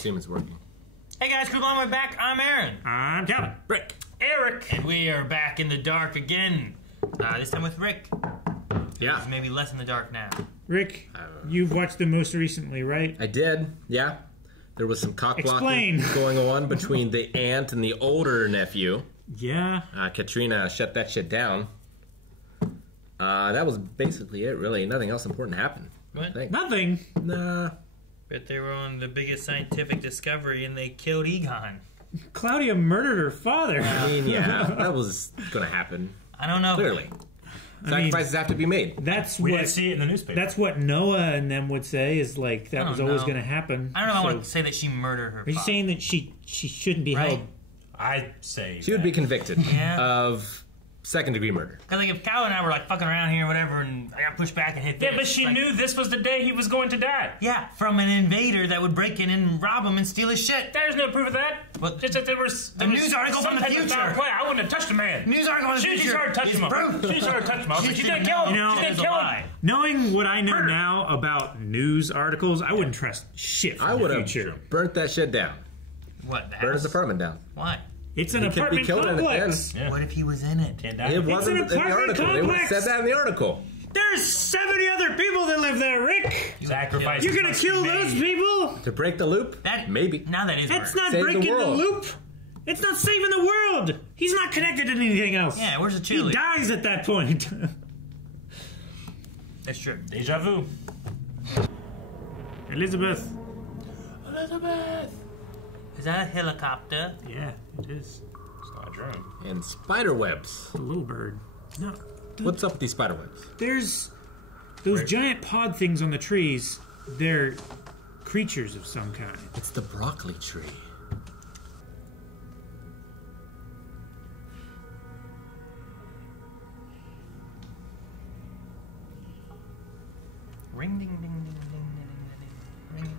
assume it's working. Hey guys, crew we're back. I'm Aaron. I'm Calvin. Rick. Eric. And we are back in the dark again. This time with Rick. Yeah. He's maybe less in the dark now. Rick, you've watched them most recently, right? I did, yeah. There was some cock blocking going on between the aunt and the older nephew. Yeah. Katrina shut that shit down. That was basically it, really. Nothing else important happened. What? Nothing? Nah. But they were on the biggest scientific discovery and they killed Egon. Claudia murdered her father. I mean, yeah, that was gonna happen. I don't know. Clearly. Sacrifices have to be made. We didn't see it in the newspaper. That's what Noah and them would say, is like, that was always going to happen. I don't know if I want to say that she murdered her father. Are you saying that she shouldn't be held? I'd say she would be convicted of second-degree murder. Because like, if Cal and I were like fucking around here or whatever, and I got pushed back and hit this. Yeah, but she knew this was the day he was going to die. Yeah, from an invader that would break in and rob him and steal his shit. There's no proof of that. Well, just that there was the news article from the future. I wouldn't have touched the man. News article from the future. She started touching him. She started touching him. She didn't kill him. She didn't kill him. Knowing what I know now about news articles, I wouldn't trust shit from the future. I would have burnt that shit down. What? Burn his apartment down. Why? It's an apartment complex. Yeah. What if he was in it? It wasn't in the article. They would have said that in the article. There's 70 other people that live there, Rick. Sacrifice. You're gonna kill those people? To break the loop? Maybe. Now that is. That's not breaking the loop. It's not saving the world. He's not connected to anything else. Yeah, where's the cheerleader? He dies at that point. That's true. Deja vu. Elizabeth. Elizabeth. Is that a helicopter? Yeah, it is. It's not a drone. And spider webs. A little bird. No. What's up with these spider webs? There's those giant pod things on the trees. They're creatures of some kind. It's the broccoli tree. Ring ding ding ding ding ding ding.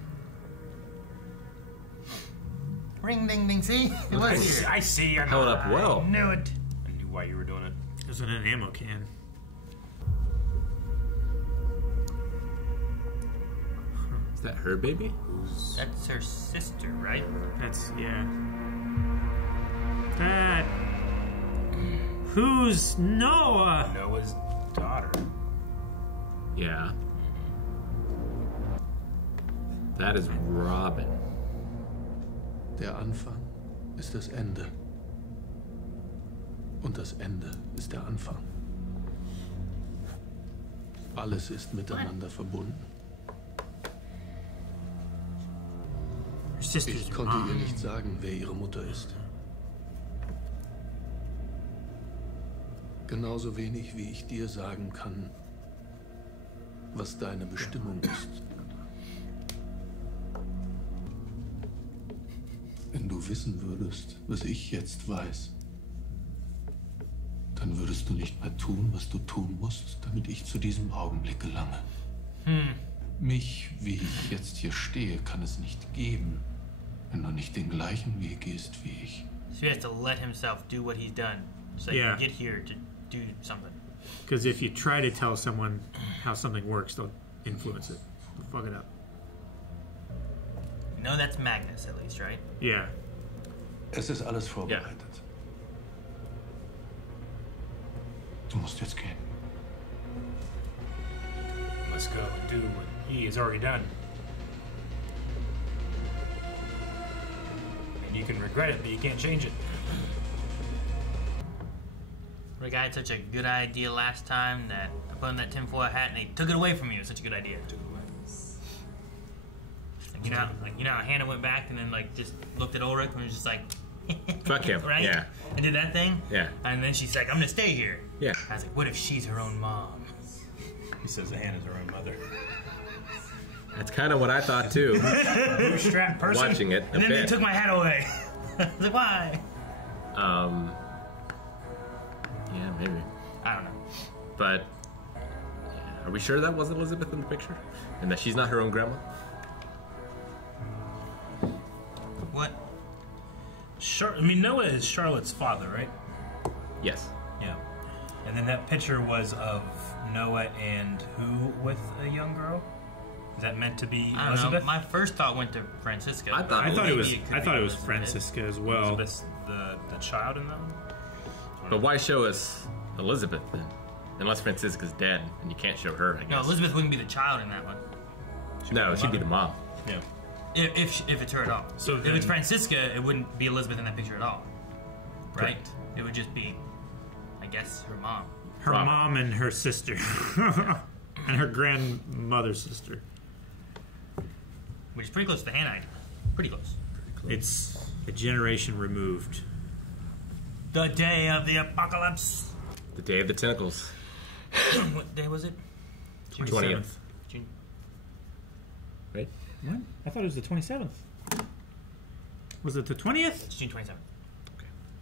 Ring ding ding. See? It was here. I see. Held up well. I knew it. I knew why you were doing it. It was in an ammo can. Is that her baby? That's her sister, right? That's, yeah. That... Who's Noah? Noah's daughter. Yeah. That is Robin. Der Anfang ist das Ende. Und das Ende ist der Anfang. Alles ist miteinander verbunden. Ich konnte ihr nicht sagen, wer ihre Mutter ist. Genauso wenig wie ich dir sagen kann, was deine Bestimmung ist. Wenn du wissen würdest, was ich jetzt weiß, dann würdest du nicht mehr tun, was du tun musst, damit ich zu diesem Augenblick gelange. Mich, wie ich jetzt hier stehe, kann es nicht geben, wenn du nicht den gleichen Weg gehst wie ich. So he has to let himself do what he's done, so he can get here to do something. Because if you try to tell someone how something works, they'll influence it. They'll fuck it up. You know that's Magnus, at least, right? Yeah. Es ist alles vorbereitet. Du musst jetzt gehen. Let's go and do what he has already done. And you can regret it, but you can't change it. Rick, I had such a good idea last time that I put on that tinfoil hat and they took it away from me. It was such a good idea. Like, you know how Hannah went back and then like just looked at Ulrich and was just like, fuck him. Right? Yeah. And did that thing? Yeah. And then she's like, I'm gonna stay here. Yeah. I was like, what if she's her own mom? He says that Hannah's her own mother. That's kind of what I thought too. Bootstrap person. Watching it. And then they took my hat away. I was like, why? Yeah, maybe. I don't know. But are we sure that wasn't Elisabeth in the picture? And that she's not her own grandma? What? I mean, Noah is Charlotte's father, right? Yes. Yeah. And then that picture was of Noah and who with a young girl? Is that meant to be I don't Elisabeth? know. My first thought went to Franziska. I thought it was. Maybe I thought it was Elizabeth. Franziska as well. Elizabeth's the child in that one? But why show us Elisabeth then? Unless Franziska's dead and you can't show her, I guess. No, Elizabeth wouldn't be the child in that one. No, she'd be the mom. Yeah. If it's her at all. So if then- it's Franziska, it wouldn't be Elizabeth in that picture at all. Right? Correct. It would just be, I guess, her mom. Her mom and her sister. And her grandmother's sister. Which is pretty close to the hand idea. Pretty close. It's a generation removed. The day of the apocalypse. The day of the tentacles. What day was it? 20th. June. Right? What? I thought it was the 27th. Was it the 20th? It's June 27th.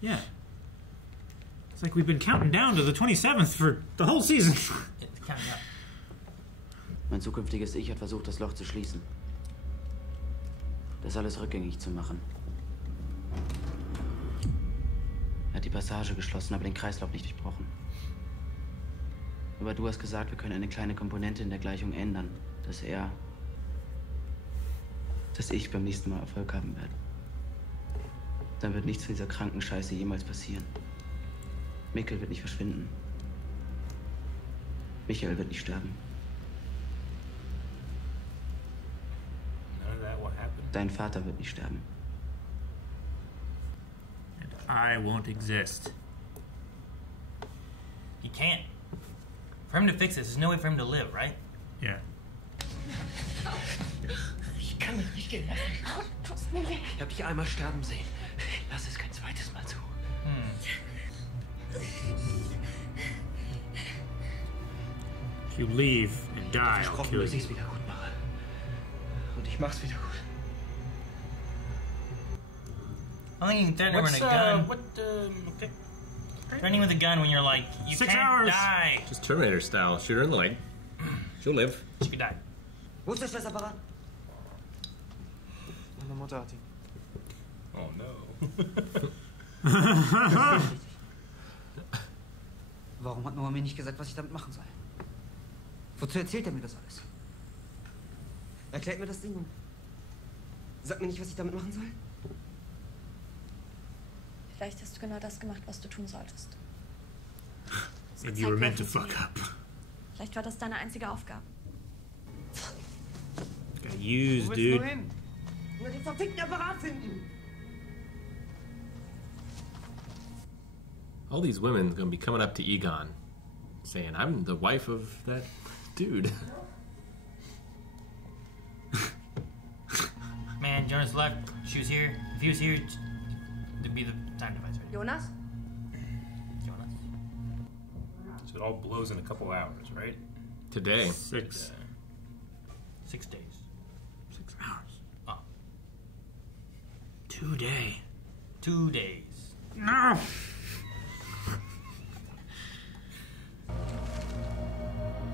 Yeah. It's like we've been counting down to the 27th for the whole season. It's counting up. Mein zukünftiges Ich hat versucht, das Loch zu schließen. Das alles rückgängig zu machen. Er hat die Passage geschlossen, aber den Kreislauf nicht durchbrochen. Aber du hast gesagt, wir können eine kleine Komponente in der Gleichung ändern, dass ich beim nächsten Mal Erfolg haben werde. Dann wird nichts von dieser kranken Scheiße jemals passieren. Mikkel wird nicht verschwinden. Michael wird nicht sterben. None of that will happen. Dein Vater wird nicht sterben. And I won't exist. He can't. For him to fix this, there's no way for him to live, right? Yeah. Ich kann mich nicht gehen lassen. Ich hab dich einmal sterben sehen. Lass es kein zweites Mal zu. If you leave and die, I'll Versprochen, kill dass you. ich's wieder gut mache. Und ich mach's wieder gut. I think you can threaten her with a gun. Okay. Threatening with a gun when you're like, you 6 can't hours. die. Just Terminator style. Shoot her in the leg. She'll live. She could die. Wo ist der Schweißapparat? Meine Mutter hat ihn. Oh no. Warum hat Noah mir nicht gesagt, was ich damit machen soll? Wozu erzählt er mir das alles? Erklärt mir das Ding. Sag mir nicht, was ich damit machen soll. Vielleicht hast du genau das gemacht, was du tun solltest. And you were meant to fuck up. Vielleicht war das deine einzige Aufgabe. Got used, Wo willst dude. du hin? Nur den verfickten Apparat finden. All these women gonna be coming up to Egon, saying, "I'm the wife of that dude." Man, Jonas left. She was here. If he was here, it'd be the time device, right? Jonas? Jonas. So it all blows in a couple hours, right? Today. 6 6 days. hours. Oh. 2 days. 2 days. No.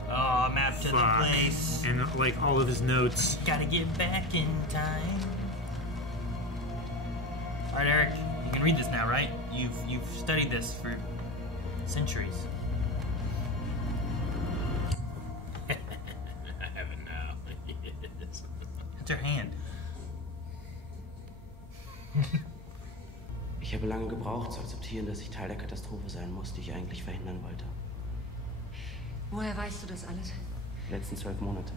Oh, map to the Fuck. place. And like all of his notes. Gotta get back in time. Alright, Eric, you can read this now, right? You've studied this for centuries. I have it now. Yes. It's her hand. Ich habe lange gebraucht, zu akzeptieren, dass ich Teil der Katastrophe sein muss, die ich eigentlich verhindern wollte. Woher weißt du das alles? Die letzten 12 Monate.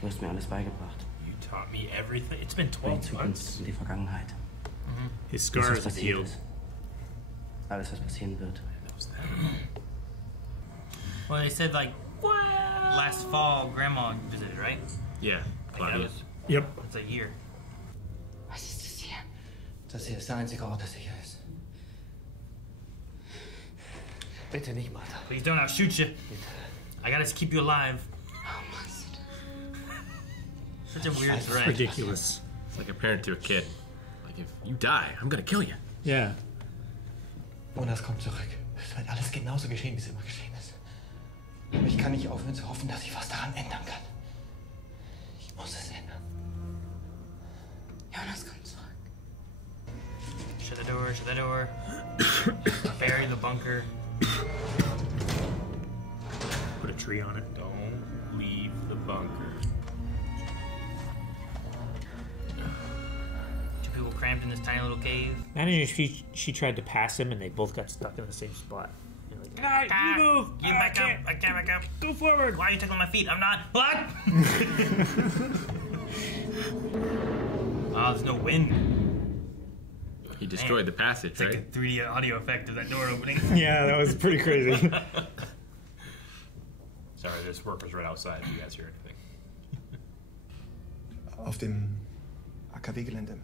Du hast mir alles beigebracht. You taught me everything. It's been Die 12 Zukunft months. und die Vergangenheit. His Alles, scars was have passiert healed. ist. Alles, was passieren wird. That was that. Well, they said like last fall, Grandma visited, right? Yeah. Like, that Claudia. was, Yep. that's a year. Was ist das hier? Das hier ist der einzige Ort, der sicher ist. Bitte nicht, Martha. Please don't, I'll shoot you. I gotta keep you alive. Such a weird threat. Ridiculous. It's like a parent to a kid. Like, if you die, I'm gonna kill you. Yeah. Jonas kommt zurück. Es wird alles genauso geschehen, wie es immer geschehen ist. Aber ich kann nicht aufhören zu hoffen, dass ich was daran ändern kann. Ich muss es ändern. Jonas kommt zurück. Shut the door, shut the door. Bury the bunker. Put a tree on it. Don't leave the bunker. cramped in this tiny little cave. Imagine if she tried to pass him and they both got stuck in the same spot. You're like, you move! You back up! I can't back up! Go forward! Why are you tickling my feet? I'm not. What? Oh, there's no wind. He destroyed the passage, It's right? like a 3D audio effect of that door opening. Yeah, that was pretty crazy. Sorry, there's workers right outside if you guys hear anything. Auf dem AKW-Gelände.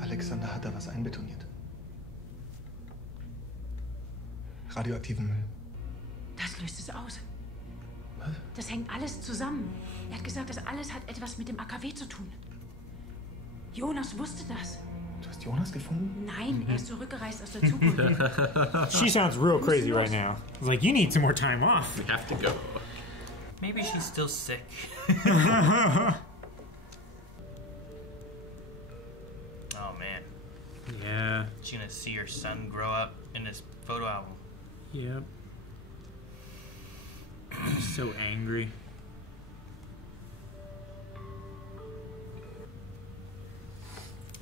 Aleksander hat da was einbetoniert. Radioaktiven Müll. Das löst es aus. Was? Das hängt alles zusammen. Er hat gesagt, das alles hat etwas mit dem AKW zu tun. Jonas wusste das. Du hast Jonas gefunden? Nein, er ist zurückgereist aus der Zukunft. She sounds real crazy right now. I was like, you need some more time off. We have to go. Maybe she's still sick. Oh man. Yeah. She's gonna see her son grow up in this photo album. Yep. So angry.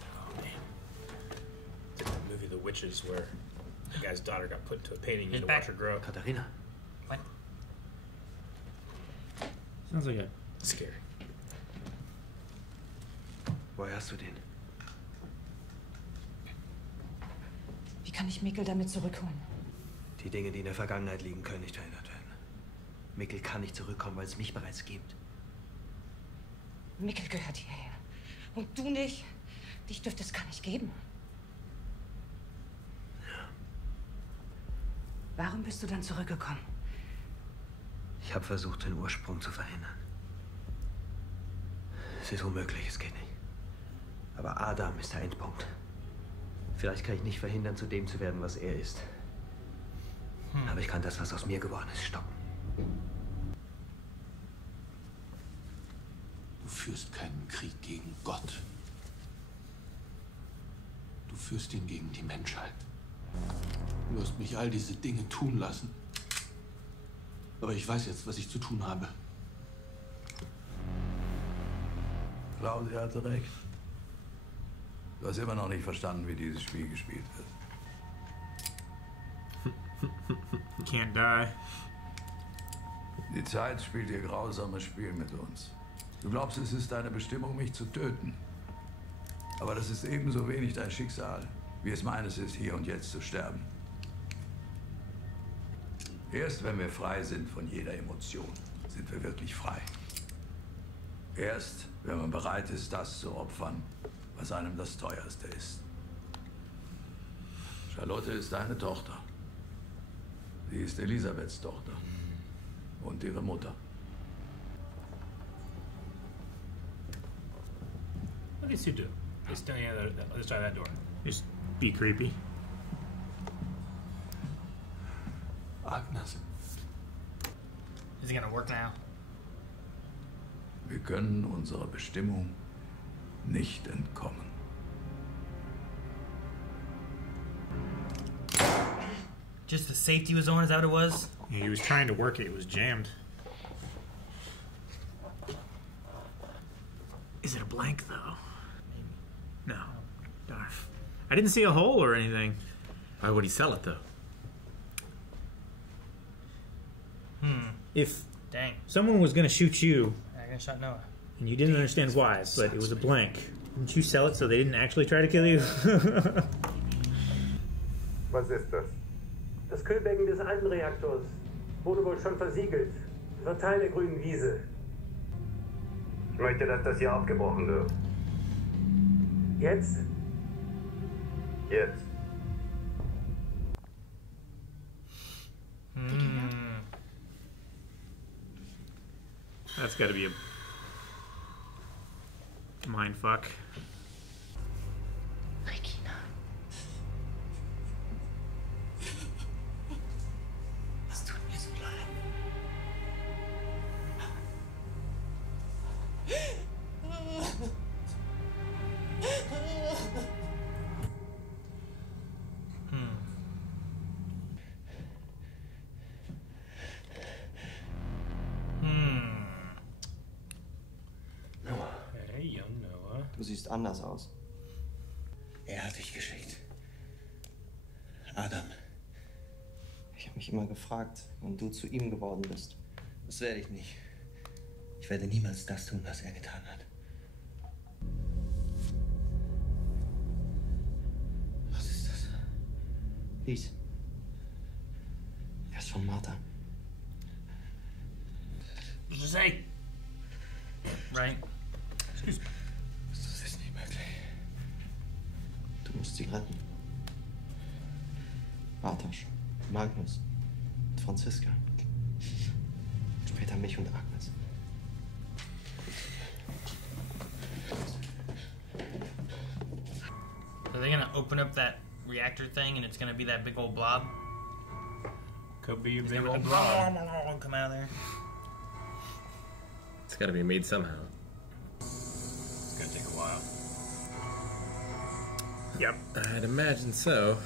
Oh man. It's like the movie The Witches where the guy's daughter got put into a painting He's to back. watch her grow. Katharina. What? Sounds like a... Scary. Woher hast du den? Wie kann ich Mikkel damit zurückholen? Die Dinge, die in der Vergangenheit liegen, können nicht verändert werden. Mikkel kann nicht zurückkommen, weil es mich bereits gibt. Mikkel gehört hierher. Und du nicht? Dich dürfte es gar nicht geben. Warum bist du dann zurückgekommen? Ich habe versucht, den Ursprung zu verhindern. Es ist unmöglich, es geht nicht. Aber Adam ist der Endpunkt. Vielleicht kann ich nicht verhindern, zu dem zu werden, was er ist. Aber ich kann das, was aus mir geworden ist, stoppen. Du führst keinen Krieg gegen Gott. Du führst ihn gegen die Menschheit. Du hast mich all diese Dinge tun lassen. Aber ich weiß jetzt, was ich zu tun habe. Claudia hatte recht. Du hast immer noch nicht verstanden, wie dieses Spiel gespielt wird. Can't die. Die Zeit spielt ihr grausames Spiel mit uns. Du glaubst, es ist deine Bestimmung, mich zu töten. Aber das ist ebenso wenig dein Schicksal, wie es meines ist, hier und jetzt zu sterben. Erst wenn wir frei sind von jeder Emotion, sind wir wirklich frei. Erst wenn man bereit ist, das zu opfern, was einem das Teuerste ist. Charlotte ist deine Tochter. Sie ist Elisabeths Tochter. Und ihre Mutter. What does he do? He's standing on the other side of that door. Just be creepy. Agnes. Is he gonna work now? Wir können unserer Bestimmung nicht entkommen. Just the safety was on, is that what it was? Yeah, he was trying to work it. It was jammed. Is it a blank, though? No. Darn. I didn't see a hole or anything. Why would he sell it, though? If Dang. someone was going to shoot you I gonna shot Noah. and you didn't understand why, but it was a blank, didn't you sell it so they didn't actually try to kill you? Was ist das? Das Kühlbecken des alten Reaktors wurde wohl schon versiegelt. Es war Teil der grünen Wiese. Ich möchte, dass das hier abgebrochen wird. Jetzt? Jetzt. That's got to be a mind fuck. Regina. Es tut mir so leid. Du siehst anders aus. Er hat dich geschickt. Adam. Ich habe mich immer gefragt, wann du zu ihm geworden bist. Das werde ich nicht. Ich werde niemals das tun, was er getan hat. Was ist das? Lies. Er ist von Martha. Say. Right. Excuse me. Das ist nicht möglich. Du musst sie retten. Bartosz, Magnus, Franziska. Später mich und Agnes. Are they gonna open up that reactor thing and it's gonna be that big old blob? Could be a It's big gonna old blob. come out of there. It's got to be made somehow. It's gonna take a while. Yep, I'd imagine so.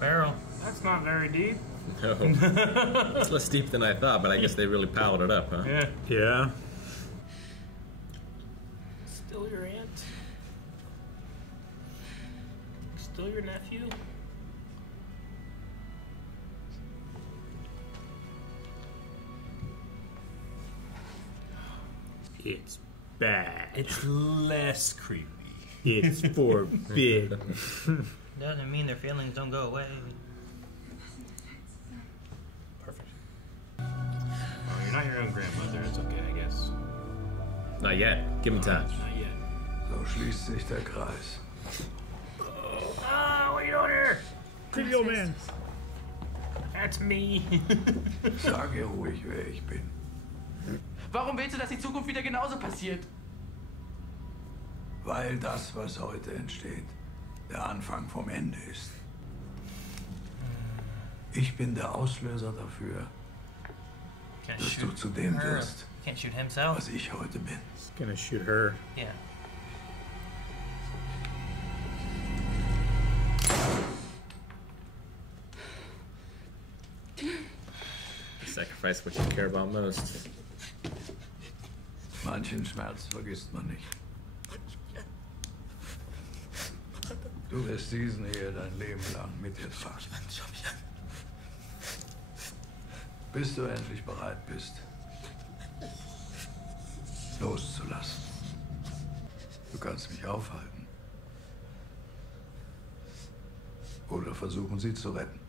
Barrel. That's not very deep. No. It's less deep than I thought, but I guess they really piled it up, huh? Yeah. Yeah. Still your aunt? Still your nephew? It's bad. It's less creepy. It's forbidden. Doesn't mean their feelings don't go away. Perfect. Oh, you're not your own grandmother. It's okay, I guess. Not yet. Give him time. Not yet. So schließt sich der Kreis. Ah, what are you doing here? Creepy old man. That's me. Sag ihr ruhig, wer ich bin. Warum willst du, dass die Zukunft wieder genauso passiert? Weil das, was heute entsteht, der Anfang vom Ende ist. Ich bin der Auslöser dafür, Can't dass shoot du zu dem her. wirst, Can't shoot himself. was ich heute bin. He's gonna shoot her. Yeah. Sacrifice what you care about most. Manchen Schmerz vergisst man nicht. Du wirst diesen hier dein Leben lang mit dir tragen. Bis du endlich bereit bist, loszulassen. Du kannst mich aufhalten. Oder versuchen, sie zu retten.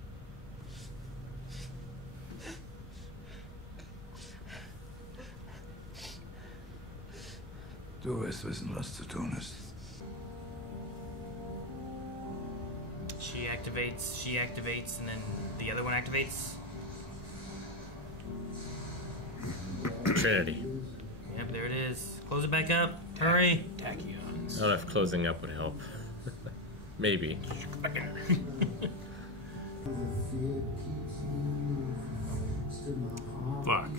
Du wirst wissen, was zu tun ist. She activates, and then the other one activates. Trinity. Yep, there it is. Close it back up. Hurry. Tachyons. I don't know if closing up would help. Maybe. Fuck.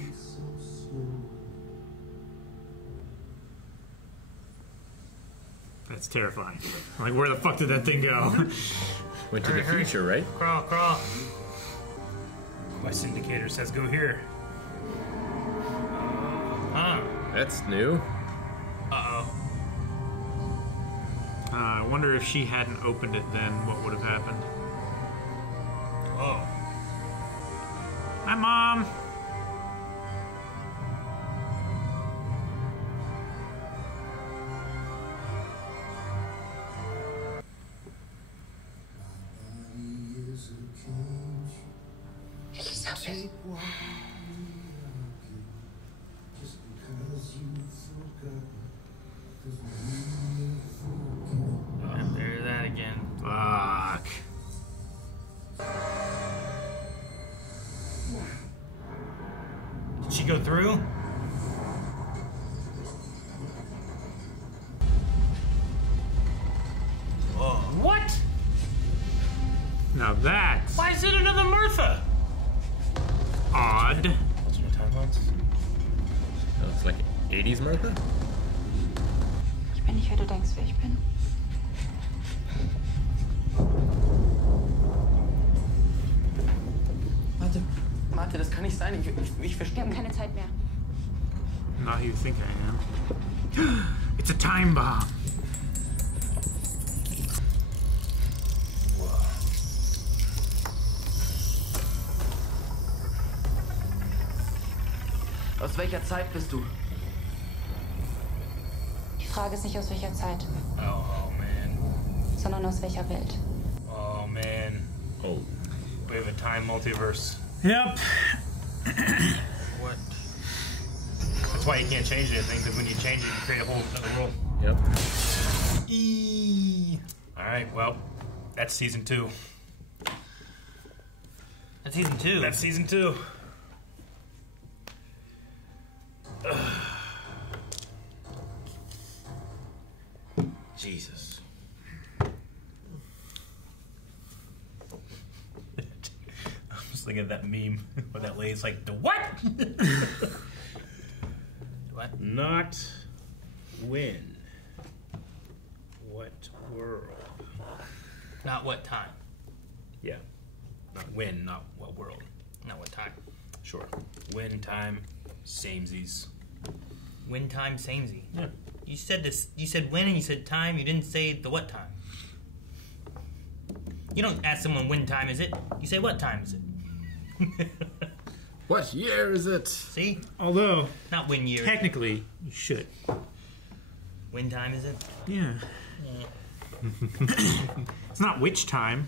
That's terrifying. Like, where the fuck did that thing go? Went to the future, right? Crawl, crawl. Quest indicator says go here. Huh. That's new. Uh-oh. I wonder if she hadn't opened it then, what would have happened. Whoa. Hi, Mom. Elisabeth. There's that again. Fuck. Did she go through? Whoa. What? Now that's Why is it another Martha? odd. Alternate timelines? That looks like 80s Martha? Ich bin nicht, wer du denkst, wer ich bin. Warte, das kann nicht sein. Ich Wir verstehe haben nicht. keine Zeit mehr. not who you think I am. It's a time bomb. Aus welcher Zeit bist du? Die Frage ist nicht aus welcher Zeit, Oh man. sondern aus welcher Welt. Oh man. Oh. We have a time multiverse. Yep. What? That's why you can't change anything, because when you change it, you create a whole other world. Yep. Alright, well, that's season 2. That's season 2. That's season 2. Jesus. I'm just thinking of that meme where that lady's like, the what? What? Not when. What world? Not what time. Yeah. Not when, not what world. Not what time. Sure. When, time, samesies. When, time, samey. Yeah. You said this. You said when and you said time. You didn't say the what time. You don't ask someone when time is it. You say what time is it. What year is it? See? Although, not when year. Technically, you should. When time is it? Yeah. It's not which time.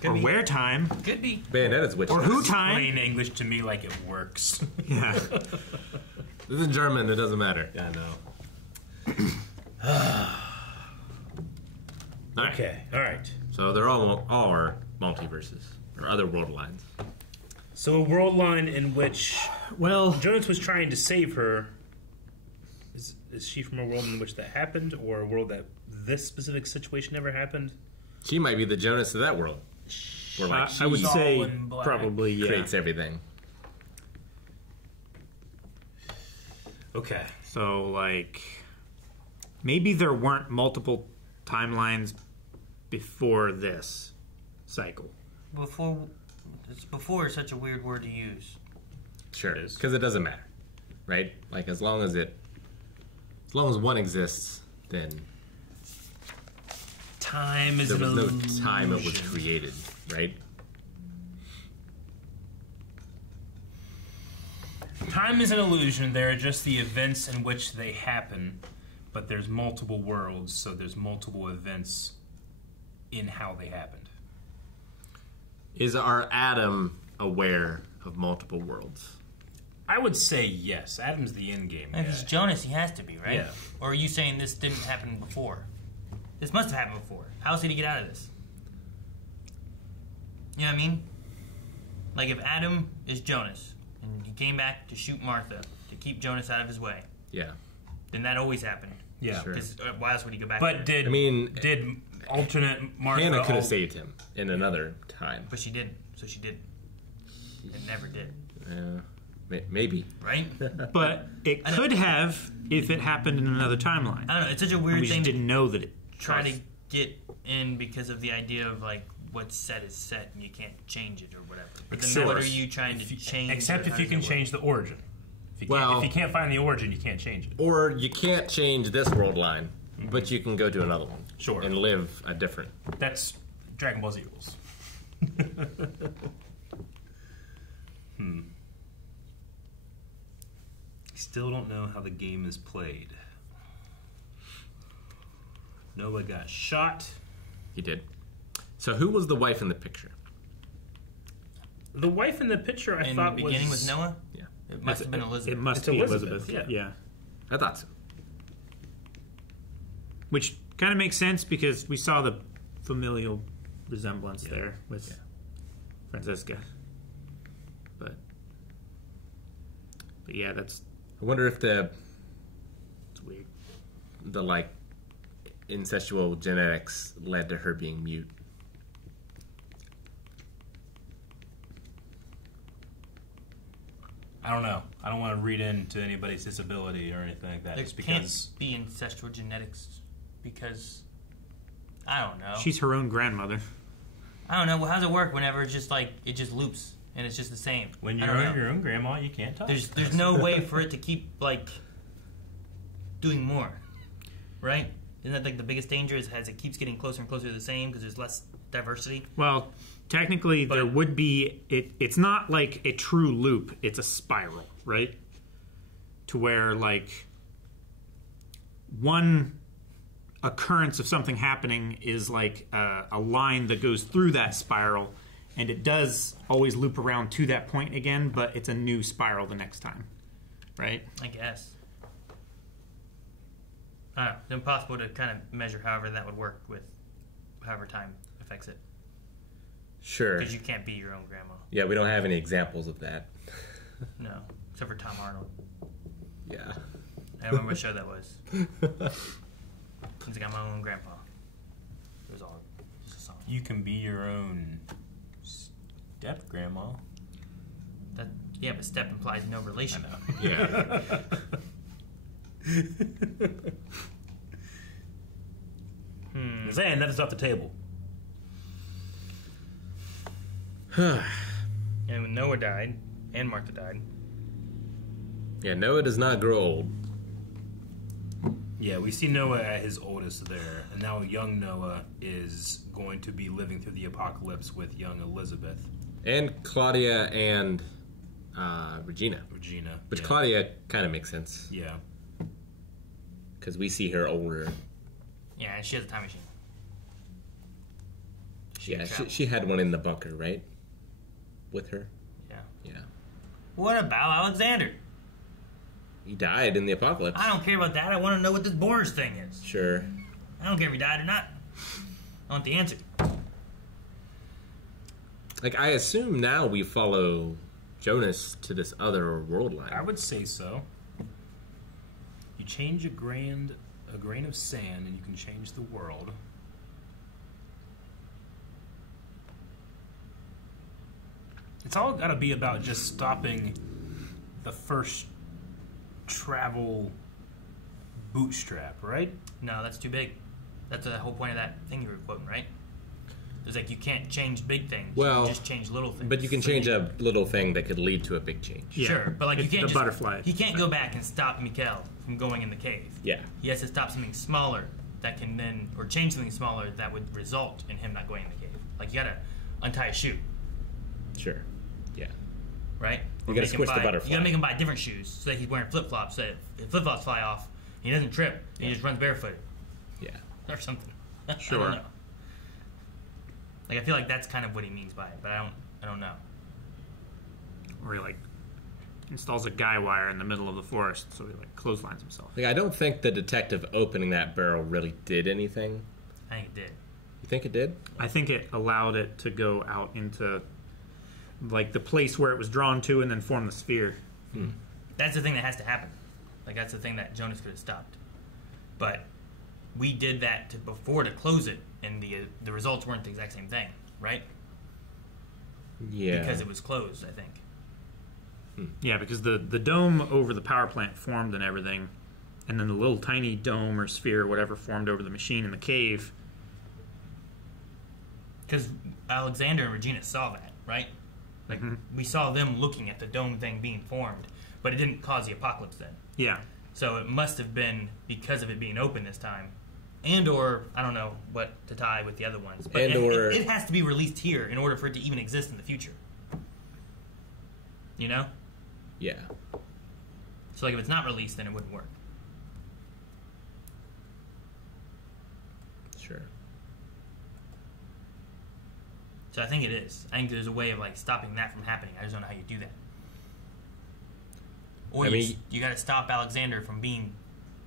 Could or be. where time. Could be. Bayonetta's which or time. who time. Plain English to me like it works. Yeah. This is German, it doesn't matter. Yeah, I know. Okay, alright. So they're all are multiverses, or other world lines. So a world line in which Jonas was trying to save her. Is she from a world in which that happened, or a world that this specific situation never happened? She might be the Jonas of that world. Where like I would she say probably, yeah. creates everything. Okay. So, like, maybe there weren't multiple timelines before this cycle. Before is such a weird word to use. Sure, because it doesn't matter, right? Like as long as one exists, then time is there was an no illusion. time it was created, right? Time is an illusion. There are just the events in which they happen, but there's multiple worlds, so there's multiple events in how they happened. Is our Adam aware of multiple worlds? I would say yes. Adam's the end game. If he's Jonas, he has to be, right? Yeah. Or are you saying this didn't happen before? This must have happened before. How's he to get out of this? You know what I mean? Like if Adam is Jonas, and he came back to shoot Martha to keep Jonas out of his way. Yeah. Then that always happened. Yeah. Sure. Why else would he go back? But there? did alternate Martha? Hannah could have saved him in another time. But she didn't. So she did. It never did. Maybe. Right? But it could have if it happened in another timeline. I don't know. It's such a weird we thing. Just didn't know that it. Try to get in because of the idea of like what's set is set and you can't change it or whatever. But then what are you trying to change? Except if you can change the origin. If you can't find the origin, you can't change it. Or you can't change this world line, but you can go to another one. Sure. And live a different. That's Dragon Ball Z rules. Still don't know how the game is played. Noah got shot. He did. So who was the wife in the picture? The wife in the picture, I thought, beginning with Noah? Yeah. It must have been Elizabeth. It must be Elizabeth. Yeah. I thought so. Which kind of makes sense because we saw the familial resemblance there with Franziska. But yeah, that's. I wonder if it's weird. The like incestual genetics led to her being mute. I don't know. I don't want to read into anybody's disability or anything like that. There Just because can't be ancestral genetics because I don't know. She's her own grandmother. I don't know. Well, how's it work whenever it's just like it just loops and it's just the same? when I you're don't know. your own grandma, you can't talk. There's no way for it to keep like doing more, right? Isn't that like the biggest danger is as it keeps getting closer and closer to the same because there's less diversity? Well, technically there would be... It's not like a true loop. It's a spiral, right? To where, like, one occurrence of something happening is like a line that goes through that spiral, and it does always loop around to that point again, but it's a new spiral the next time, right? I guess. I don't know. It's impossible to kind of measure however that would work with however time affects it. Sure. Because you can't be your own grandma. Yeah, we don't have any examples of that. No, except for Tom Arnold. Yeah. I don't remember what show that was. Since I got my own grandpa. It was all just a song. You can be your own step grandma. Yeah, but step implies no relation. I know. Yeah. Zan, that is off the table. And when Noah died, and Martha died. Yeah, Noah does not grow old. Yeah, we see Noah at his oldest there, and now young Noah is going to be living through the apocalypse with young Elisabeth. And Claudia and Regina. Which yeah. Claudia kind of makes sense. Yeah. Because we see her older. Yeah, and she has a time machine. She had one in the bunker, right? With her? Yeah. Yeah. What about Aleksander? He died in the apocalypse. I don't care about that. I want to know what this Boris thing is. Sure. I don't care if he died or not. I want the answer. Like, I assume now we follow Jonas to this other world line. I would say so. You change a grain of sand, and you can change the world. It's all got to be about just stopping the first travel bootstrap, right? No, that's too big. That's the whole point of that thing you were quoting, right? It's like you can't change big things. Well, you just change little things. But you can change a little thing that could lead to a big change. Yeah. Sure, but like you can't the butterfly. He can't go back and stop Mikkel from going in the cave. Yeah. He has to stop something smaller that can then, or change something smaller that would result in him not going in the cave. Like you gotta untie a shoe. Sure. Yeah. Right? You gotta squish the butterfly. You gotta make him buy different shoes so that he's wearing flip-flops. So that if flip-flops fly off, he doesn't trip. He just runs barefooted. Yeah. Or something. Sure. I don't know. Like I feel like that's kind of what he means by it, but I don't know. Or he like installs a guy wire in the middle of the forest, so he like clotheslines himself. Like, I don't think the detective opening that barrel really did anything. I think it did. You think it did? I think it allowed it to go out into like the place where it was drawn to, and then form the sphere. That's the thing that has to happen. Like that's the thing that Jonas could have stopped. But we did that before to close it, and the results weren't the exact same thing, right? Yeah. Because it was closed, I think. Yeah, because the dome over the power plant formed and everything, and then the little tiny dome or sphere or whatever formed over the machine in the cave. Because Aleksander and Regina saw that, right? Like we saw them looking at the dome thing being formed, but it didn't cause the apocalypse then. Yeah. So it must have been because of it being open this time. And or, I don't know what to tie with the other ones. But it has to be released here in order for it to even exist in the future. You know? Yeah. So like if it's not released, then it wouldn't work. Sure. So I think it is. I think there's a way of like stopping that from happening. I just don't know how you do that. Or you got to stop Aleksander from being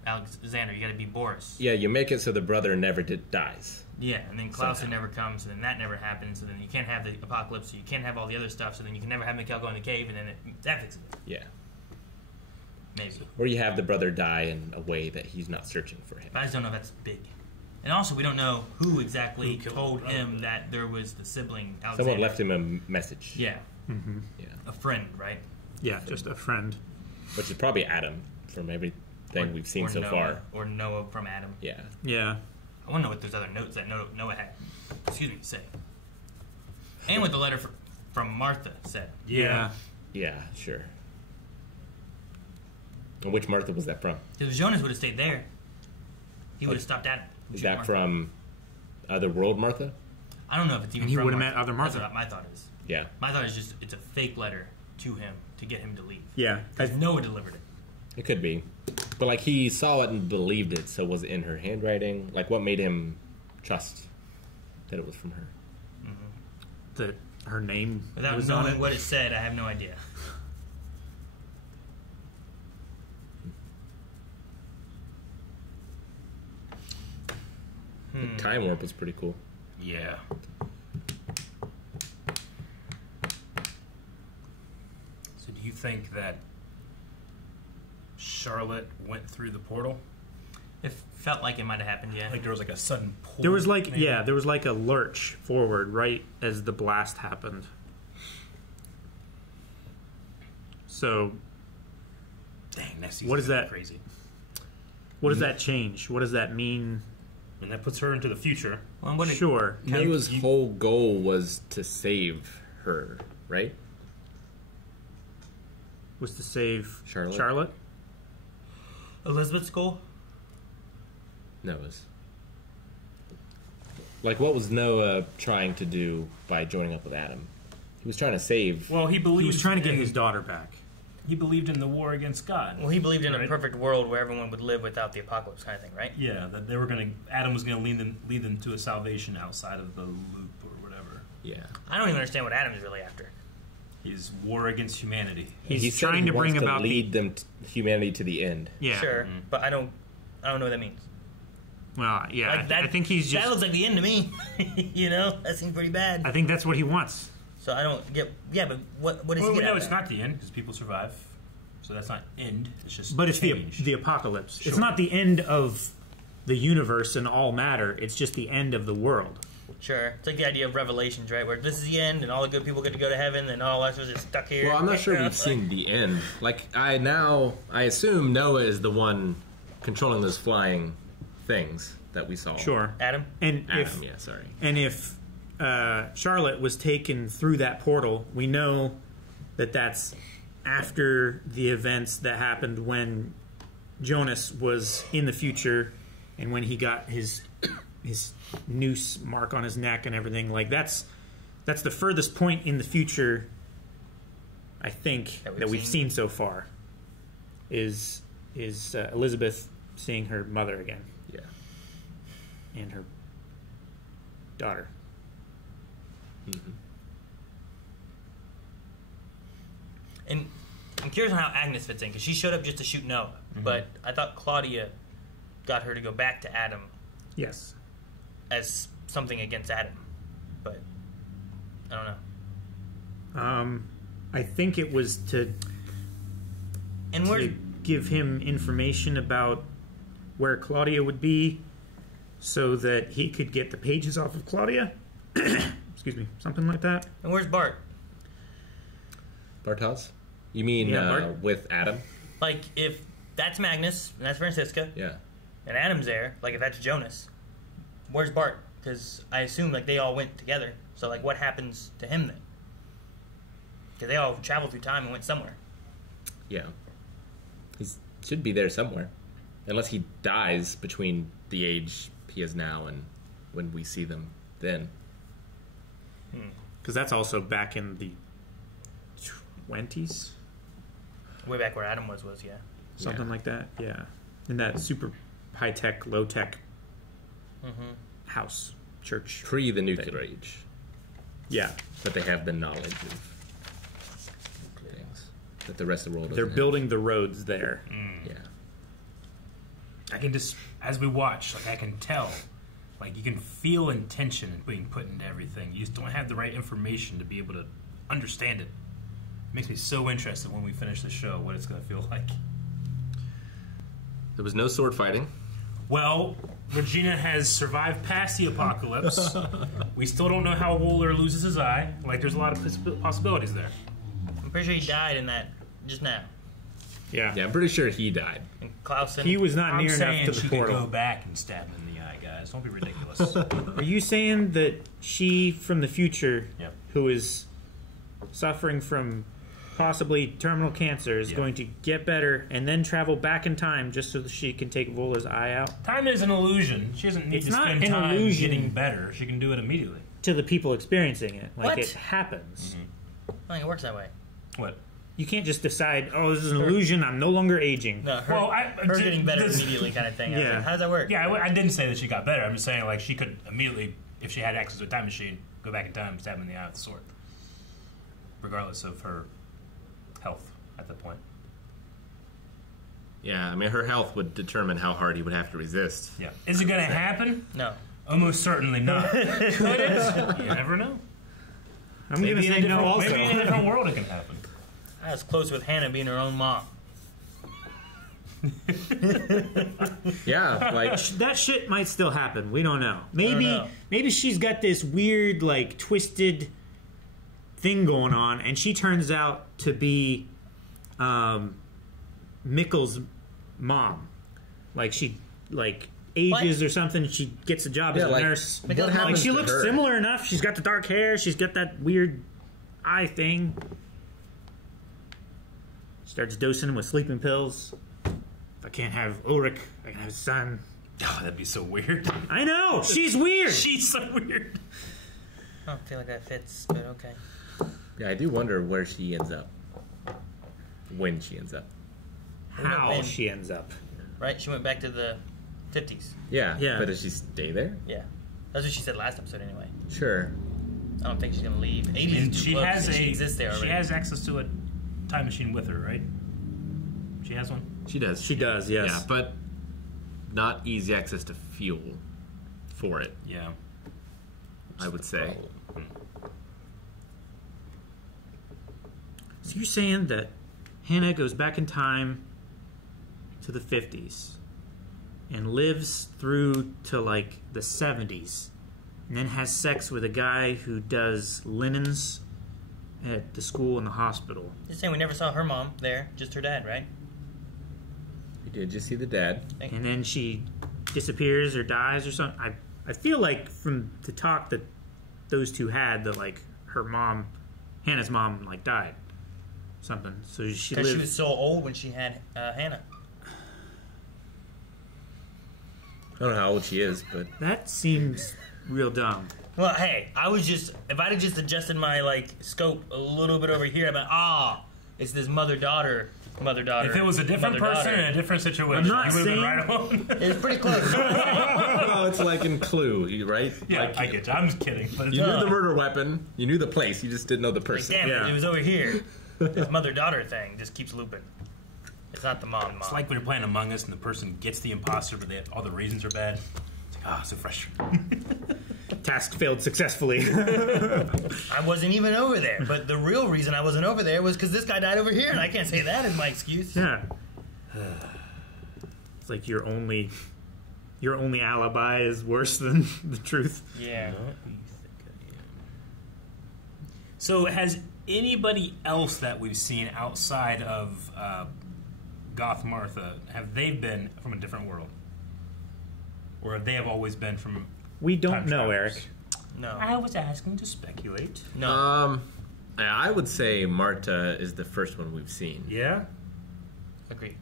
Aleksander. You got to be Boris. Yeah, you make it so the brother never dies. Yeah, and then Claudia never comes, and then that never happens, and then you can't have the apocalypse, so you can't have all the other stuff, so then you can never have Mikkel go in the cave, and then that fixes it. Yeah. Maybe. Or you have the brother die in a way that he's not searching for him. But I just don't know if that's big. And also, we don't know who exactly told him that there was the sibling Aleksander. Someone left him a message. Yeah. Mm-hmm. Yeah. A friend, right? Yeah, just a friend. Which is probably Adam from everything we've seen so far. Or Noah from Adam. Yeah. Yeah. I want to know what those other notes that Noah had, say. And what the letter from Martha said. Yeah. Yeah, sure. And which Martha was that from? Because Jonas would have stayed there. He would have stopped at. Is that from Other World Martha? I don't know if it's even. And he from would have Martha. met other Martha. That's what my thought is. Yeah. My thought is just it's a fake letter to him to get him to leave. Yeah. Because Noah delivered it. It could be. But, like, he saw it and believed it, so was it in her handwriting? Like, what made him trust that it was from her? That her name Without was on knowing it? what it said, I have no idea. The time warp was pretty cool. Yeah. So do you think that Charlotte went through the portal? It felt like it might have happened, yeah. Like there was like a sudden pull? There was like, maybe? yeah, there was like a lurch forward right as the blast happened. So, Dang, that what does that crazy? What does that change? What does that mean? And that puts her into the future. Well, what Sure. Noah's whole goal was to save her, right? Was to save Charlotte? Elisabeth's goal? Noah's. Like, what was Noah trying to do by joining up with Adam? He was trying to save. Well, he believed. He was trying to get his daughter back. He believed in the war against God. Well, he believed in right? a perfect world where everyone would live without the apocalypse kind of thing, right? Yeah, that they were going to. Adam was going to lead them to a salvation outside of the loop or whatever. Yeah. I don't even understand what Adam's really after. His war against humanity. He's trying to bring about lead them humanity to the end. Yeah. Sure, but I don't know what that means. Well, yeah, Like that, I think he's just. That looks like the end to me. You know, that seems pretty bad. I think that's what he wants. So I don't get. Yeah, but what does Well, he get? no, out it's of not the end because people survive. So that's not end. It's just. But it's change. the apocalypse. Sure. It's not the end of the universe and all matter. It's just the end of the world. Sure, it's like the idea of Revelations, right? Where this is the end, and all the good people get to go to heaven, and all us are just stuck here. Well, I'm not sure we've seen the end. Like, I assume Noah is the one controlling those flying things that we saw. Sure. Adam? And Adam, yeah, sorry. And if Charlotte was taken through that portal, we know that that's after the events that happened when Jonas was in the future and when he got his noose mark on his neck and everything. Like, that's the furthest point in the future, I think, that we've seen so far, is Elisabeth seeing her mother again. Yeah. And her daughter. Mm-hmm. And I'm curious on how Agnes fits in, because she showed up just to shoot Noah. Mm-hmm. But I thought Claudia got her to go back to Adam. Yes. As something against Adam. But I don't know. I think it was to give him information about where Claudia would be so that he could get the pages off of Claudia. Excuse me, something like that. And where's Bart? Bartosz? You mean with Adam? Like, if that's Magnus, and that's Franziska, yeah, and Adam's there, like, if that's Jonas, where's Bart? Because I assume, like, they all went together. So, like, what happens to him then? Because they all traveled through time and went somewhere. Yeah. He should be there somewhere. Unless he dies between the age he is now and when we see them then. Because that's also back in the 20s? Way back where Adam was, yeah. Something like that, yeah. In that super high-tech, low-tech house, church. Pre the nuclear age. Yeah. But they have the knowledge of things that the rest of the world They're doesn't building have. the roads there. Yeah. I can just, as we watch, like, I can tell. Like, you can feel intention being put into everything. You just don't have the right information to be able to understand it. It makes me so interested when we finish the show, what it's going to feel like. There was no sword fighting. Well, Regina has survived past the apocalypse. We still don't know how Wooler loses his eye. Like, there's a lot of possibilities there. I'm pretty sure he died in that just now. Yeah. Yeah, I'm pretty sure he died. And Clausen. He was not near enough to the she portal. could go back and stab him in the eye, guys. Don't be ridiculous. Are you saying that she from the future, Yep. who is suffering from possibly terminal cancer, is going to get better and then travel back in time just so that she can take Vola's eye out. Time is an illusion. She doesn't need to spend time getting better. She can do it immediately. To the people experiencing it. Like, What? it happens. I don't think it works that way. What? You can't just decide, oh, this is an illusion, I'm no longer aging. No, her getting better immediately kind of thing. I was like, how does that work? Yeah, I didn't say that she got better. I'm just saying, like, she could immediately, if she had access to a time machine, go back in time and stab him in the eye with the sword. Regardless of her health at that point. Yeah, I mean, her health would determine how hard he would have to resist. Yeah. Is it going to happen? No. Almost certainly not. Could it? You never know. I'm going to say no also. Maybe in a different world it can happen. I was close with Hannah being her own mom. Yeah, like that shit might still happen. We don't know. Maybe she's got this weird, like, twisted thing going on, and she turns out to be Mikkel's mom. Like, she ages or something. She gets a job as a nurse. Like, she looks similar enough. She's got the dark hair. She's got that weird eye thing. Starts dosing him with sleeping pills. If I can't have Ulrich, I can have his son. Oh, that'd be so weird. I know! She's weird! She's so weird. I don't feel like that fits, but okay. Yeah, I do wonder where she ends up. When she ends up. How she ends up. Right? She went back to the 50s. Yeah. But does she stay there? Yeah. That's what she said last episode anyway. Sure. I don't think she's going to leave. 80s is too close. She exists there already. She has access to a time machine with her, right? She has one? She does. She does, yes. Yeah, but not easy access to fuel for it. Yeah. I would say. So you're saying that Hannah goes back in time to the 50s and lives through to, like, the 70s and then has sex with a guy who does linens at the school and the hospital. You're saying we never saw her mom there, just her dad, right? We did just see the dad. And then she disappears or dies or something. I feel like from the talk that those two had that, like, her mom, Hannah's mom, like, died. Something. So she lived. Because she was so old when she had Hannah. I don't know how old she is, but that seems real dumb. Well, hey, if I'd have just adjusted my, like, scope a little bit over here, I'd be like, it's this mother-daughter. If it was a different person in a different situation, I'm not you would have saying been right on. It's pretty close. well, it's like in Clue, right? Yeah, like, I get you. I'm just kidding. But you knew the murder weapon, you knew the place, you just didn't know the person. Like, damn it was over here. This mother-daughter thing just keeps looping. It's not the mom. It's like when you're playing Among Us and the person gets the imposter, but all the reasons are bad. It's like, so frustrating. Task failed successfully. I wasn't even over there. But the real reason I wasn't over there was because this guy died over here, and I can't say that as my excuse. Yeah. It's like your only alibi is worse than the truth. Yeah. So has anybody else that we've seen outside of Goth Martha, have they been from a different world? Or have they always been from... We don't know, Eric. No. I was asking to speculate. No. I would say Marta is the first one we've seen. Yeah? Agree.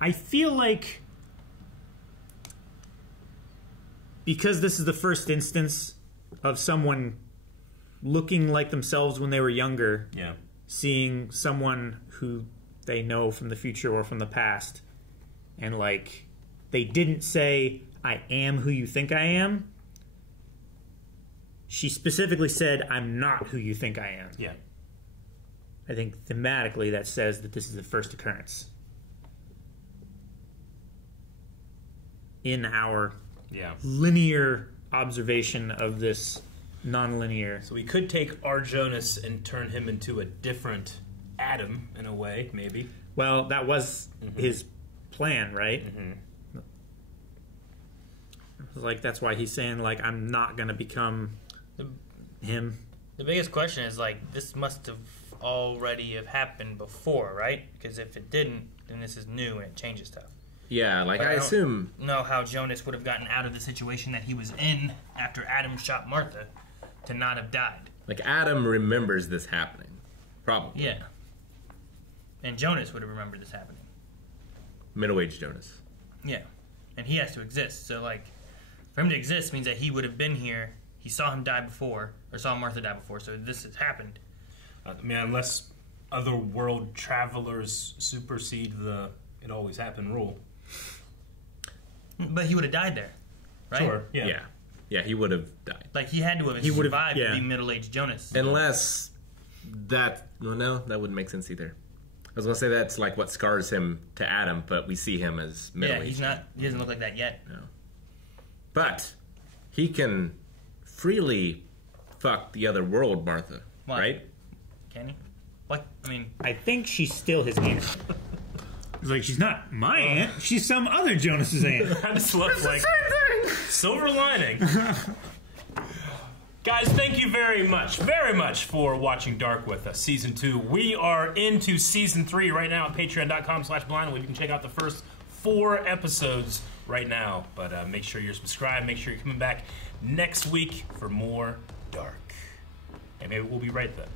I feel like because this is the first instance of someone looking like themselves when they were younger, seeing someone who they know from the future or from the past, and like they didn't say, I am who you think I am. She specifically said, I'm not who you think I am. Yeah. I think thematically that says that this is the first occurrence in our linear observation of this non-linear. So we could take our Jonas and turn him into a different Adam in a way, maybe. Well, that was his plan, right? It was like, that's why he's saying, like, I'm not going to become him. The biggest question is, like, this must have already have happened before, right? Because if it didn't, then this is new and it changes stuff. Yeah, like But I assume... know how Jonas would have gotten out of the situation that he was in after Adam shot Martha to not have died. Like, Adam remembers this happening. Probably. Yeah. And Jonas would have remembered this happening. Middle-aged Jonas. Yeah. And he has to exist. So, like, for him to exist means that he would have been here. He saw him die before, or saw Martha die before, so this has happened. I mean, unless other world travelers supersede the "it always happened" rule. But he would have died there, right? Sure, yeah. Yeah, he would have died. Like, he had to have survived to be middle-aged Jonas. Unless that... Well, no, that wouldn't make sense either. I was going to say that's like what scars him to Adam, but we see him as middle-aged. Yeah, he doesn't look like that yet. No. But he can freely fuck the other world, Martha, right? Can he? What? I mean... I think she's still his aunt. It's like, she's not my aunt. She's some other Jonas's aunt. I just love, like, silver lining. Guys, thank you very much for watching Dark with us, Season 2. We are into Season 3 right now at patreon.com/blind, where you can check out the first 4 episodes right now. But make sure you're subscribed. Make sure you're coming back next week for more Dark. And maybe we'll be right then.